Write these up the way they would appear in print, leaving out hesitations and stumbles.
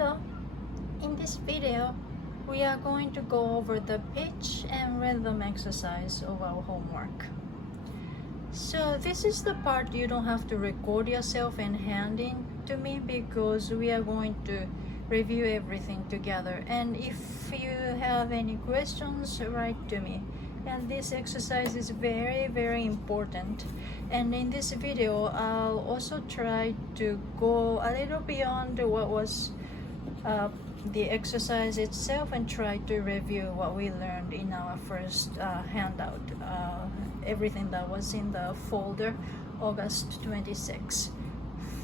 Hello, in this video we are going to go over the pitch and rhythm exercise of our homework. So this is the part you don't have to record yourself and hand in to me because we are going to review everything together, and if you have any questions, write to me. And this exercise is very important, and in this video I'll also try to go a little beyond what was the exercise itself and try to review what we learned in our first handout, everything that was in the folder August 26.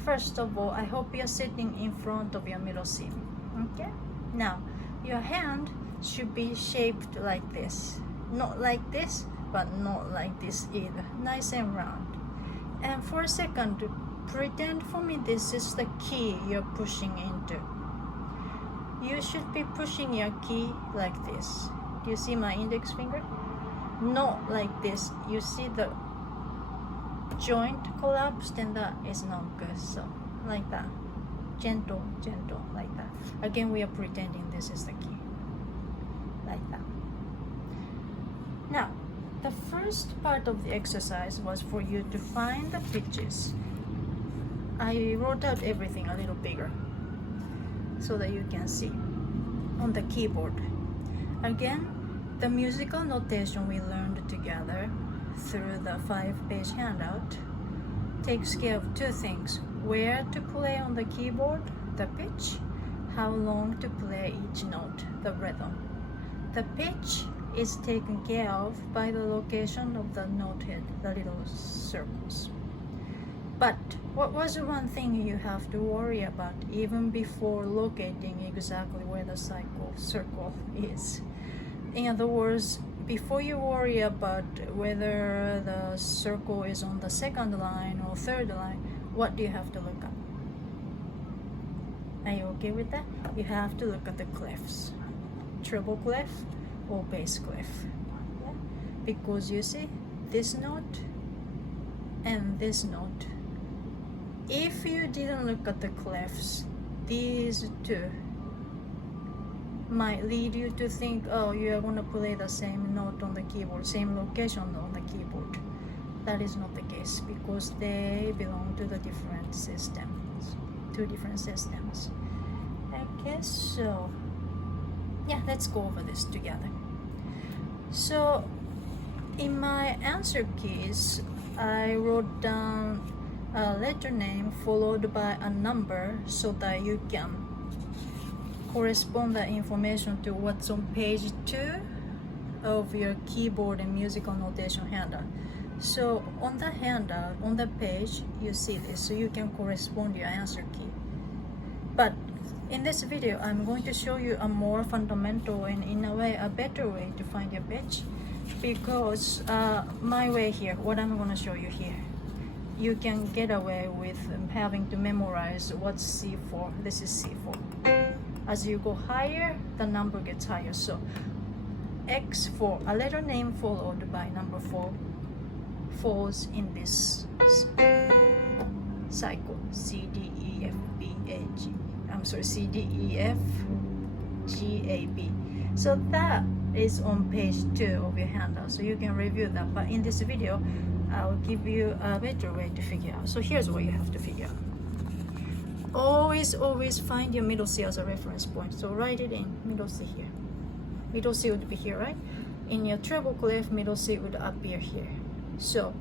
First of all, I hope you're sitting in front of your middle seat. Okay? Now, your hand should be shaped like this. Not like this, but not like this either. Nice and round. And for a second, pretend for me this is the key you're pushing into. You should be pushing your key like this. Do you see my index finger? Not like this. You see the joint collapsed, and that is not good. So like that. Gentle, like that. Again, we are pretending this is the key. Like that. Now, the first part of the exercise was for you to find the pitches. I wrote out everything a little bigger so that you can see on the keyboard. Again, the musical notation we learned together through the 5-page handout takes care of two things: where to play on the keyboard, the pitch, how long to play each note, the rhythm. The pitch is taken care of by the location of the note head, the little circles. But what was the one thing you have to worry about even before locating exactly where the circle is? In other words, before you worry about whether the circle is on the second line or third line, what do you have to look at? Are you okay with that? You have to look at the clefs. Treble clef or bass clef. Yeah? Because you see this note and this note. If you didn't look at the clefs, these two might lead you to think, oh, you are going to play the same note on the keyboard, same location on the keyboard. That is not the case because they belong to the different systems, two different systems. Okay, so yeah, let's go over this together. So in my answer keys, I wrote down a letter name followed by a number so that you can correspond that information to what's on page 2 of your keyboard and musical notation handout. So on the handout, on the page, you see this, so you can correspond your answer key. But in this video, I'm going to show you a more fundamental and in a way a better way to find your pitch, because my way here, what I'm going to show you here, you can get away with having to memorize what's C4. This is C4. As you go higher, the number gets higher. So X4, a letter name followed by number 4, falls in this cycle. C, D, E, F, B, A, G. I'm sorry, C, D, E, F, G, A, B. So that is on page 2 of your handout, so you can review that. But in this video, I'll give you a better way to figure out. So here's what you have to figure out. Always find your middle C as a reference point. So write it in, middle C here. Middle C would be here, right? In your treble clef, middle C would appear here. So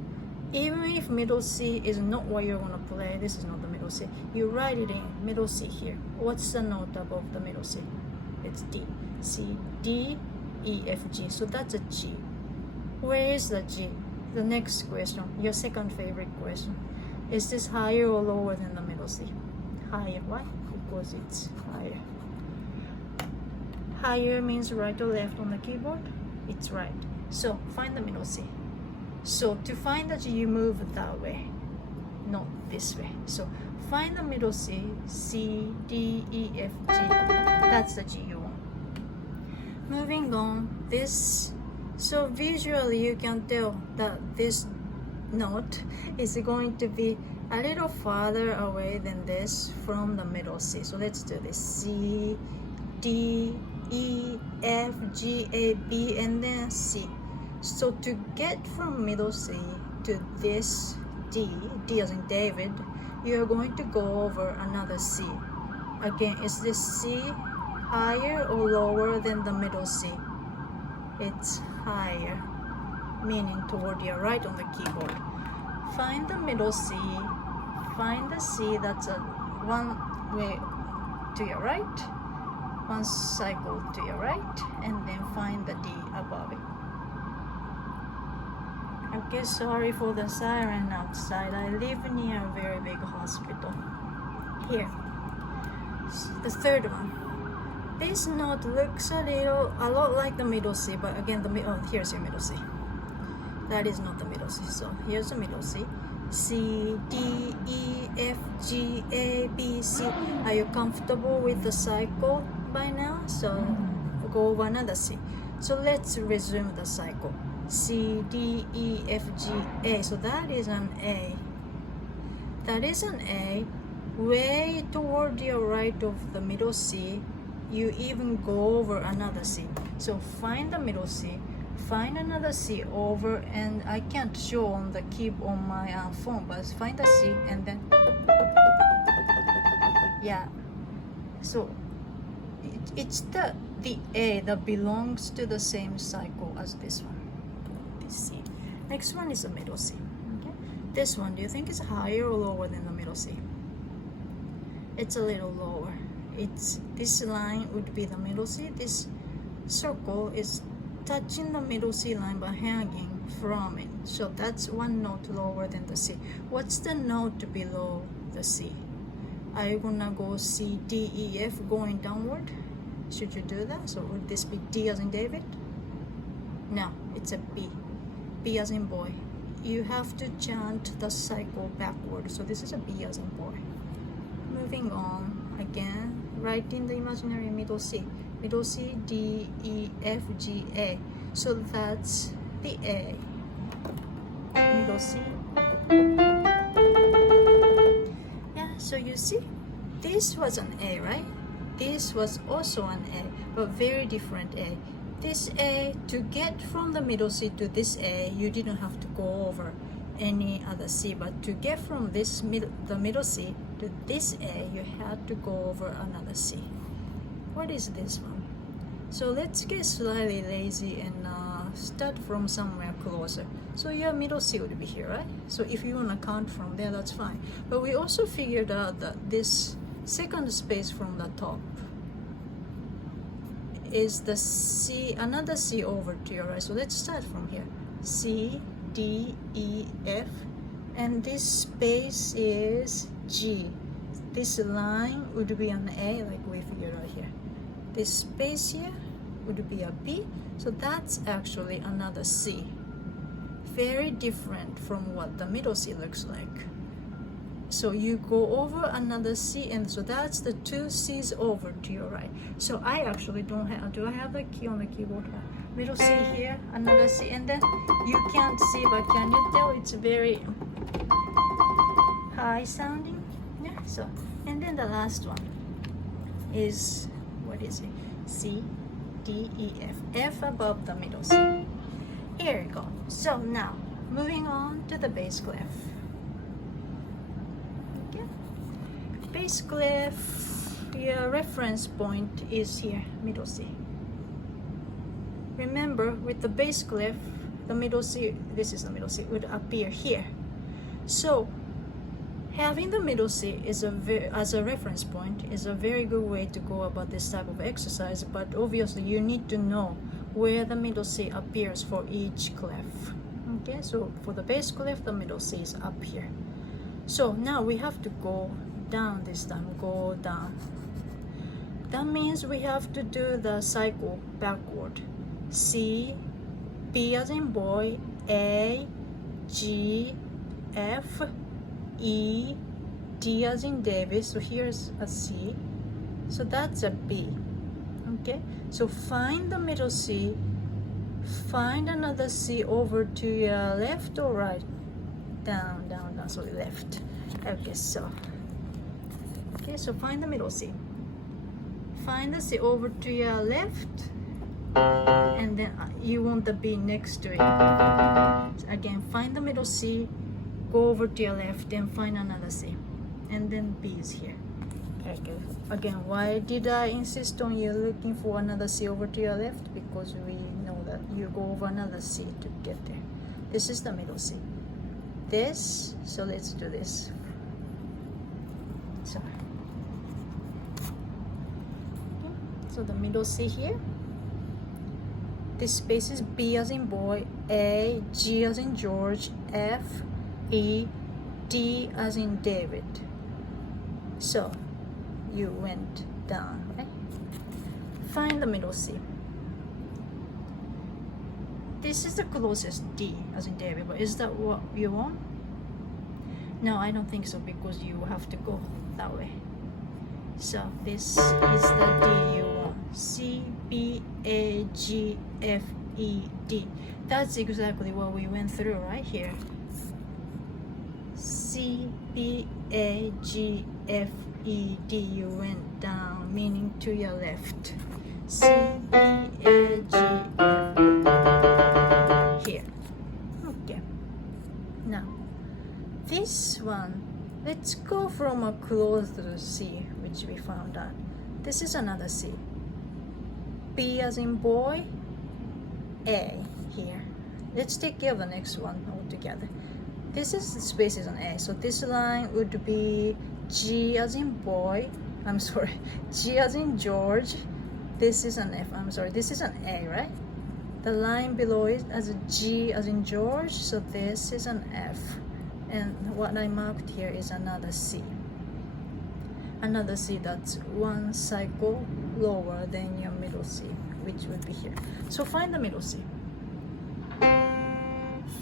even if middle C is not what you're going to play, this is not the middle C, you write it in, middle C here. What's the note above the middle C? It's D. C, D, E, F, G. So that's a G. Where is the G? The next question, your second favorite question. Is this higher or lower than the middle C? Higher. Why? Because it's higher. Higher means right or left on the keyboard? It's right. So find the middle C. So to find the G, you move that way, not this way. So find the middle C, C, D, E, F, G. That's the G you want. Moving on, this. So visually you can tell that this note is going to be a little farther away than this from the middle C. So let's do this. C, D, E, F, G, A, B, and then C. So to get from middle C to this D, D as in David, you're going to go over another C. Again, is this C higher or lower than the middle C? It's higher, meaning toward your right on the keyboard. Find the middle C, find the C that's one way to your right, one cycle to your right, and then find the D above it. Okay, sorry for the siren outside. I live near a very big hospital. Here, the third one. This note looks a lot like the middle C, but again, here's your middle C. That is not the middle C. So here's the middle C. C, D, E, F, G, A, B, C. Are you comfortable with the cycle by now? So go over another C. So let's resume the cycle. C, D, E, F, G, A. So that is an A. That is an A. Way toward your right of the middle C, you even go over another C. So find the middle C, find another C over, and I can't show on the key on my phone, but find the C and then, yeah. So it's the A that belongs to the same cycle as this one. This C. Next one is the middle C. Okay. This one, do you think is higher or lower than the middle C? It's a little lower. This line would be the middle C. This circle is touching the middle C line but hanging from it. So that's one note lower than the C. What's the note below the C? Are you gonna go C, D, E, F going downward? Should you do that? So would this be D as in David? No, it's a B. B as in boy. You have to chant the cycle backward. So this is a B as in boy. Moving on again, write in the imaginary middle C. Middle C, D, E, F, G, A. So that's the A. Middle C. Yeah, so you see, this was an A, right? This was also an A, but very different A. This A, to get from the middle C to this A, you didn't have to go over any other C, but to get from the middle C to this A, you had to go over another C. What is this one? So let's get slightly lazy and start from somewhere closer. So your middle C would be here, right? So if you want to count from there, that's fine. But we also figured out that this second space from the top is the C, another C over to your right. So let's start from here. C, D, E, F, and this space is G. This line would be an A, like we figured out here. This space here would be a B, so that's actually another C. Very different from what the middle C looks like. So you go over another C, and so that's the two C's over to your right. So I actually don't have, do I have the key on the keyboard? Middle C here, another C, and then you can't see, but can you tell it's very high sounding? Yeah, so, and then the last one is, what is it? C, D, E, F. F above the middle C. Here we go. So now, moving on to the bass clef. Okay. Bass clef, your reference point is here, middle C. Remember, with the bass clef, the middle C, this is the middle C, would appear here. So, having the middle C is as a reference point is a very good way to go about this type of exercise, but obviously you need to know where the middle C appears for each clef. Okay, so for the bass clef, the middle C is up here. So now we have to go down this time, go down. That means we have to do the cycle backward. C, B as in boy, A, G, F, E, D as in David. So here's a C. So that's a B. Okay, so find the middle C, find another C over to your left or right? Down, down, down, so left. Okay, so find the middle C. Find the C over to your left, and then you want the B next to it. So again, find the middle C, go over to your left, and find another C, and then B is here. Okay. Again, why did I insist on you looking for another C over to your left? Because we know that you go over another C to get there. This is the middle C. So let's do this. So the middle C here. This space is B as in boy, A, G as in George, F, E, D as in David. So you went down, right? Find the middle C. This is the closest D as in David, but is that what you want? No, I don't think so, because you have to go that way. So this is the D you want. C, B, A, G, F, E, D. That's exactly what we went through right here. C, B, A, G, F, E, D. You went down, meaning to your left. C, B, A, G, F, here. Okay. Now, this one, let's go from a closed C, which we found out. This is another C. B as in boy, A here. Let's take care of the next one altogether. This is the space is an A, so this line would be G as in boy. I'm sorry, G as in George. This is an F. I'm sorry, this is an A, right? The line below it as a G as in George, so this is an F. And what I marked here is another C. Another C that's one cycle lower than your middle C, which would be here. So find the middle C.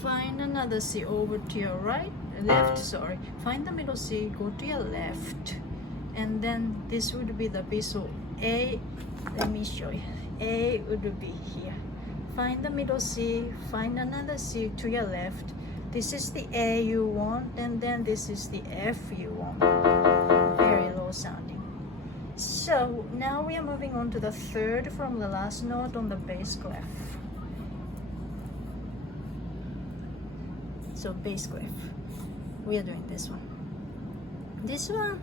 Find another C over to your left, sorry. Find the middle C, go to your left, and then this would be the B. So A, let me show you. A would be here. Find the middle C, find another C to your left. This is the A you want, and then this is the F you want. Very low sounding. So now we are moving on to the third from the last note on the bass clef. So bass clef, we are doing this one. This one,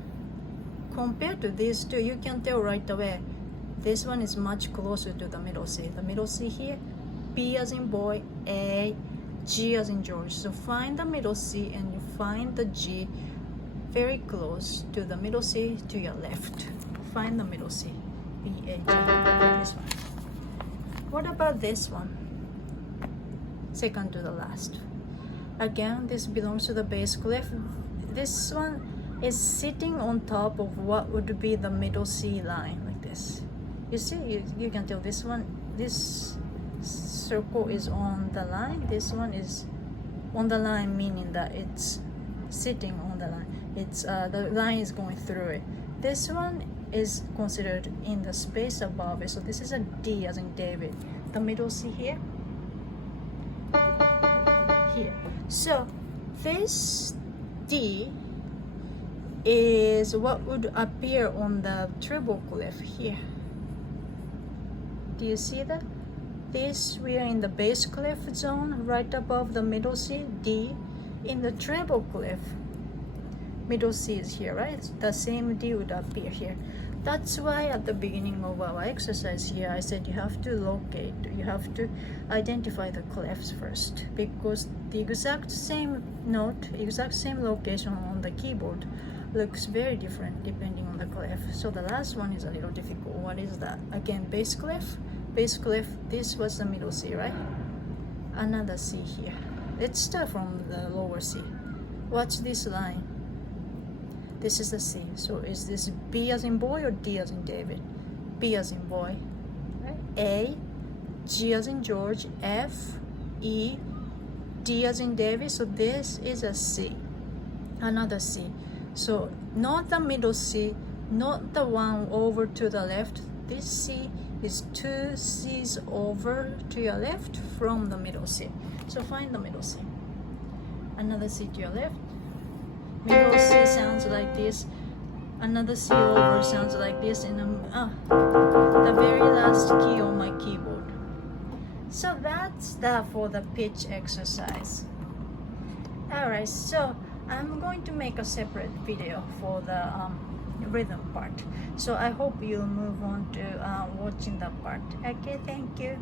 compared to these two, you can tell right away, this one is much closer to the middle C. The middle C here, B as in boy, A, G as in George. So find the middle C and you find the G very close to the middle C to your left. Find the middle C, B, A, G, this one. What about this one? Second to the last. Again, this belongs to the bass clef. This one is sitting on top of what would be the middle C line, like this. You see, you can tell this one, this circle is on the line. This one is on the line, meaning that it's sitting on the line. It's the line is going through it. This one is considered in the space above it. So this is a D as in David. The middle C here. Here. So this D is what would appear on the treble clef here. Do you see that? This, we are in the bass clef zone right above the middle C, D. In the treble clef, middle C is here, right? The same D would appear here. That's why at the beginning of our exercise here, I said you have to locate, you have to identify the clefs first, because the exact same note, exact same location on the keyboard looks very different depending on the clef. So the last one is a little difficult. What is that? Again, bass clef. Bass clef, this was the middle C, right? Another C here. Let's start from the lower C. Watch this line. This is the C. So is this B as in boy or D as in David? B as in boy. Right? A, G as in George, F, E, D as in David. So this is a C. Another C. So not the middle C, not the one over to the left. This C is two C's over to your left from the middle C. So find the middle C. Another C to your left. middle C sounds like this, another C over sounds like this, and the very last key on my keyboard. So that's that for the pitch exercise. Alright, so I'm going to make a separate video for the rhythm part. So I hope you'll move on to watching that part. Okay, thank you.